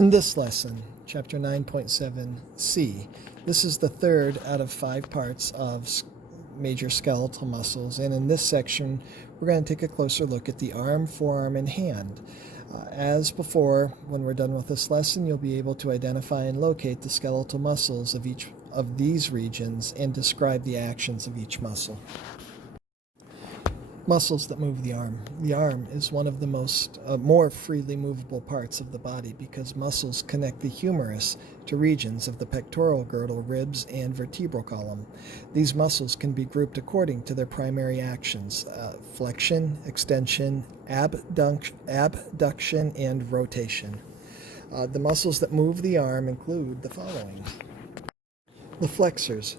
In this lesson, Chapter 9.7c, this is the third out of 5 parts of major skeletal muscles, and in this section we're going to take a closer look at the arm, forearm, and hand. As before, when we're done with this lesson, you'll be able to identify and locate the skeletal muscles of each of these regions and describe the actions of each muscle. Muscles that move the arm. The arm is one of the more freely movable parts of the body because muscles connect the humerus to regions of the pectoral girdle, ribs, and vertebral column. These muscles can be grouped according to their primary actions: flexion, extension, abduction, and rotation. The muscles that move the arm include the following. The flexors.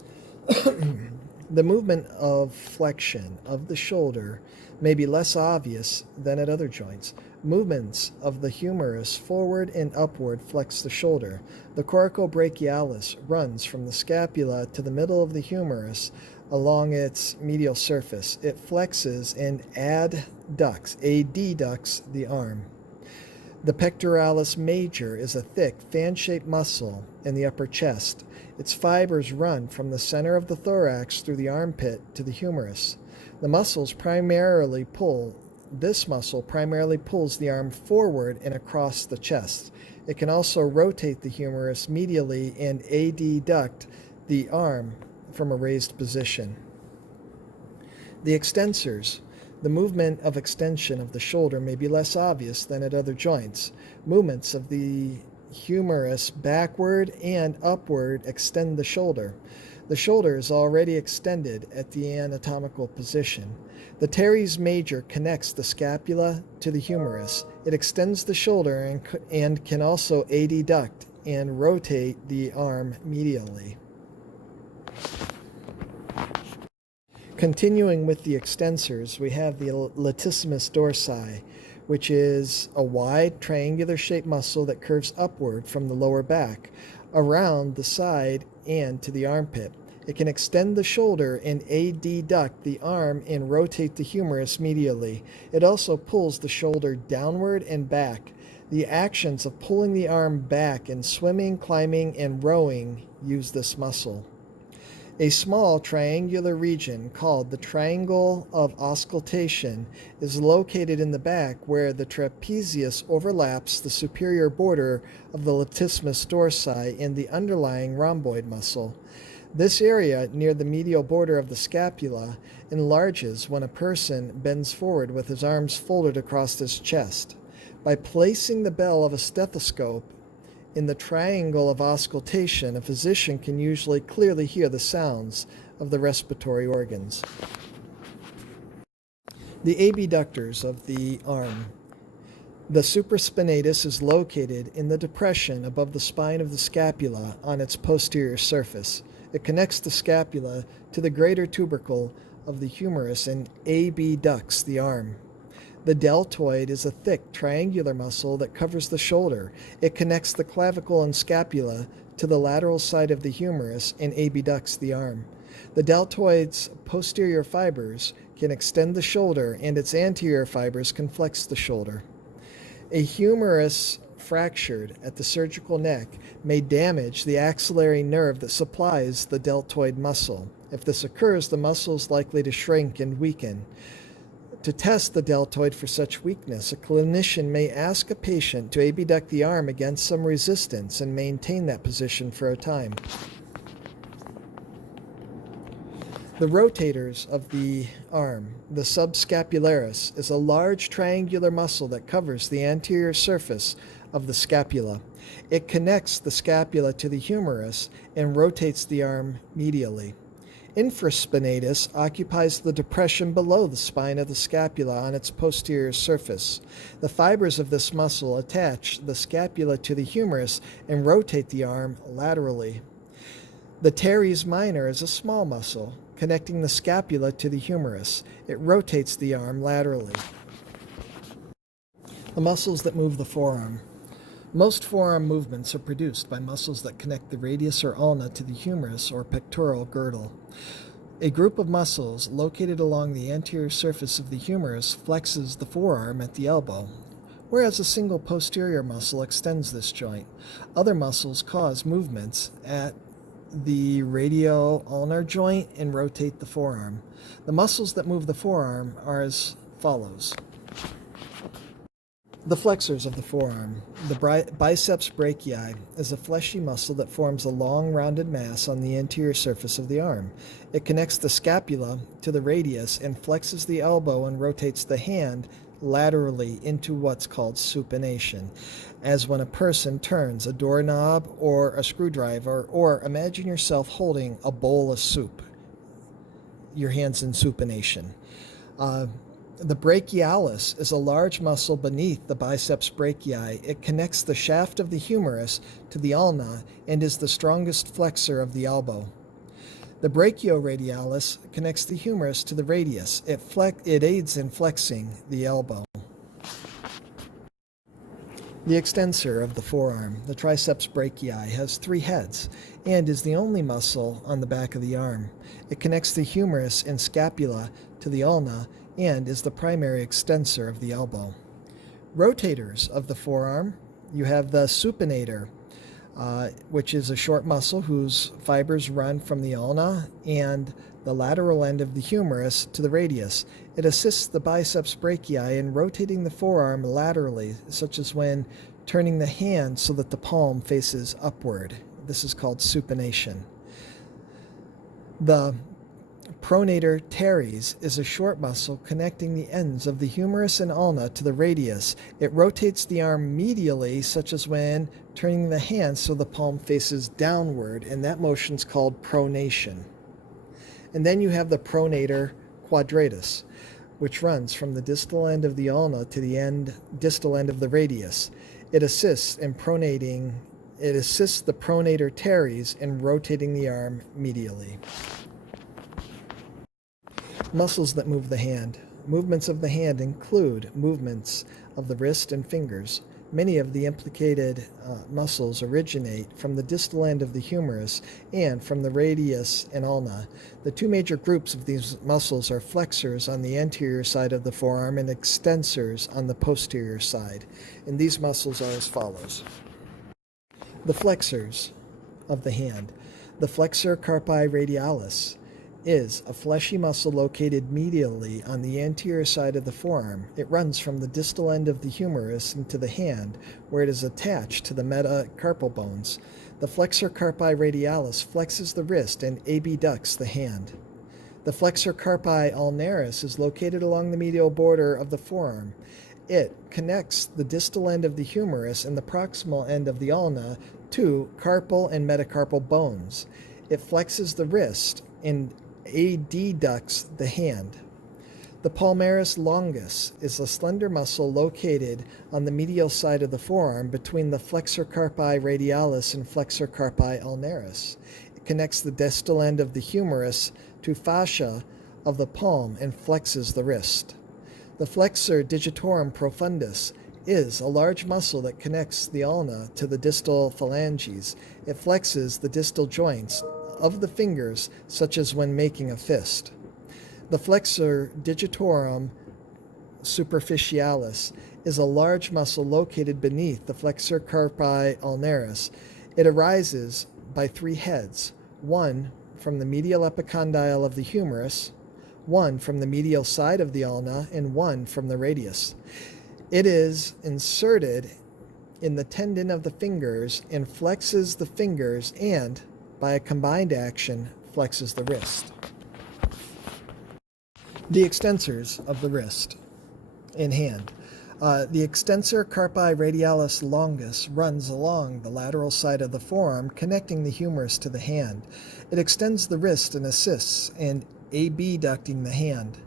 The movement of flexion of the shoulder may be less obvious than at other joints. Movements of the humerus forward and upward flex the shoulder. The coracobrachialis runs from the scapula to the middle of the humerus along its medial surface. It flexes and adducts the arm. The pectoralis major is a thick, fan-shaped muscle in the upper chest. Its fibers run from the center of the thorax through the armpit to the humerus. This muscle primarily pulls the arm forward and across the chest. It can also rotate the humerus medially and adduct the arm from a raised position. The extensors. The movement of extension of the shoulder may be less obvious than at other joints. Movements of the humerus backward and upward extend the shoulder. The shoulder is already extended at the anatomical position. The teres major connects the scapula to the humerus. It extends the shoulder and can also adduct and rotate the arm medially. Continuing with the extensors, we have the latissimus dorsi, which is a wide, triangular-shaped muscle that curves upward from the lower back, around the side, and to the armpit. It can extend the shoulder and adduct the arm and rotate the humerus medially. It also pulls the shoulder downward and back. The actions of pulling the arm back in swimming, climbing, and rowing use this muscle. A small triangular region called the triangle of auscultation is located in the back where the trapezius overlaps the superior border of the latissimus dorsi and the underlying rhomboid muscle. This area near the medial border of the scapula enlarges when a person bends forward with his arms folded across his chest. By placing the bell of a stethoscope in the triangle of auscultation, a physician can usually clearly hear the sounds of the respiratory organs. The abductors of the arm. The supraspinatus is located in the depression above the spine of the scapula on its posterior surface. It connects the scapula to the greater tubercle of the humerus and abducts the arm. The deltoid is a thick, triangular muscle that covers the shoulder. It connects the clavicle and scapula to the lateral side of the humerus and abducts the arm. The deltoid's posterior fibers can extend the shoulder, and its anterior fibers can flex the shoulder. A humerus fractured at the surgical neck may damage the axillary nerve that supplies the deltoid muscle. If this occurs, the muscle is likely to shrink and weaken. To test the deltoid for such weakness, a clinician may ask a patient to abduct the arm against some resistance and maintain that position for a time. The rotators of the arm. The subscapularis is a large triangular muscle that covers the anterior surface of the scapula. It connects the scapula to the humerus and rotates the arm medially. Infraspinatus occupies the depression below the spine of the scapula on its posterior surface. The fibers of this muscle attach the scapula to the humerus and rotate the arm laterally. The teres minor is a small muscle connecting the scapula to the humerus. It rotates the arm laterally. The muscles that move the forearm. Most forearm movements are produced by muscles that connect the radius or ulna to the humerus or pectoral girdle. A group of muscles located along the anterior surface of the humerus flexes the forearm at the elbow. whereas a single posterior muscle extends this joint. Other muscles cause movements at the radial-ulnar joint and rotate the forearm. The muscles that move the forearm are as follows. The flexors of the forearm. The biceps brachii is a fleshy muscle that forms a long, rounded mass on the anterior surface of the arm. It connects the scapula to the radius and flexes the elbow and rotates the hand laterally into what's called supination, as when a person turns a doorknob or a screwdriver, or imagine yourself holding a bowl of soup. Your hand's in supination. The brachialis is a large muscle beneath the biceps brachii. It connects the shaft of the humerus to the ulna and is the strongest flexor of the elbow. The brachioradialis connects the humerus to the radius. It aids in flexing the elbow. The extensor of the forearm, the triceps brachii, has 3 heads and is the only muscle on the back of the arm. It connects the humerus and scapula to the ulna and is the primary extensor of the elbow. Rotators of the forearm, you have the supinator, which is a short muscle whose fibers run from the ulna and the lateral end of the humerus to the radius. It assists the biceps brachii in rotating the forearm laterally, such as when turning the hand so that the palm faces upward. This is called supination. The pronator teres is a short muscle connecting the ends of the humerus and ulna to the radius. It rotates the arm medially, such as when turning the hand so the palm faces downward, and that motion is called pronation. And then you have the pronator quadratus, which runs from the distal end of the ulna to the distal end of the radius. It assists the pronator teres in rotating the arm medially. Muscles that move the hand. Movements of the hand include movements of the wrist and fingers. Many of the implicated muscles originate from the distal end of the humerus and from the radius and ulna. The 2 major groups of these muscles are flexors on the anterior side of the forearm and extensors on the posterior side. And these muscles are as follows. The flexors of the hand. The flexor carpi radialis is a fleshy muscle located medially on the anterior side of the forearm. It runs from the distal end of the humerus into the hand, where it is attached to the metacarpal bones. The flexor carpi radialis flexes the wrist and abducts the hand. The flexor carpi ulnaris is located along the medial border of the forearm. It connects the distal end of the humerus and the proximal end of the ulna to carpal and metacarpal bones. It flexes the wrist and adducts the hand. The palmaris longus is a slender muscle located on the medial side of the forearm between the flexor carpi radialis and flexor carpi ulnaris. It connects the distal end of the humerus to fascia of the palm and flexes the wrist. The flexor digitorum profundus is a large muscle that connects the ulna to the distal phalanges. It flexes the distal joints of the fingers, such as when making a fist. The flexor digitorum superficialis is a large muscle located beneath the flexor carpi ulnaris. It arises by 3 heads, one from the medial epicondyle of the humerus, one from the medial side of the ulna, and one from the radius. It is inserted in the tendon of the fingers and flexes the fingers and, by a combined action, flexes the wrist. The extensors of the wrist and hand. The extensor carpi radialis longus runs along the lateral side of the forearm, connecting the humerus to the hand. It extends the wrist and assists in abducting the hand.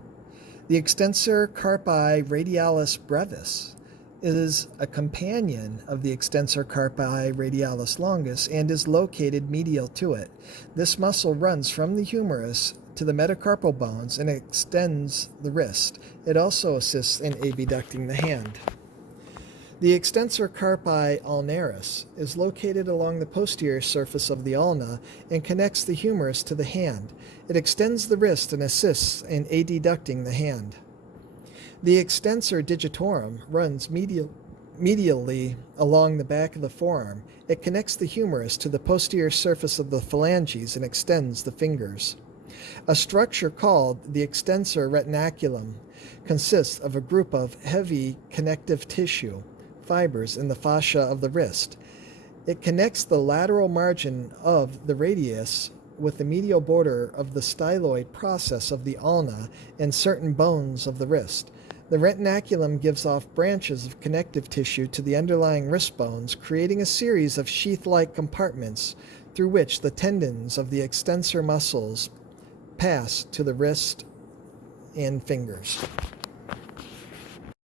The extensor carpi radialis brevis is a companion of the extensor carpi radialis longus and is located medial to it. This muscle runs from the humerus to the metacarpal bones and extends the wrist. It also assists in abducting the hand. The extensor carpi ulnaris is located along the posterior surface of the ulna and connects the humerus to the hand. It extends the wrist and assists in adducting the hand. The extensor digitorum runs medially along the back of the forearm. It connects the humerus to the posterior surface of the phalanges and extends the fingers. A structure called the extensor retinaculum consists of a group of heavy connective tissue fibers in the fascia of the wrist. It connects the lateral margin of the radius with the medial border of the styloid process of the ulna and certain bones of the wrist. The retinaculum gives off branches of connective tissue to the underlying wrist bones, creating a series of sheath-like compartments through which the tendons of the extensor muscles pass to the wrist and fingers.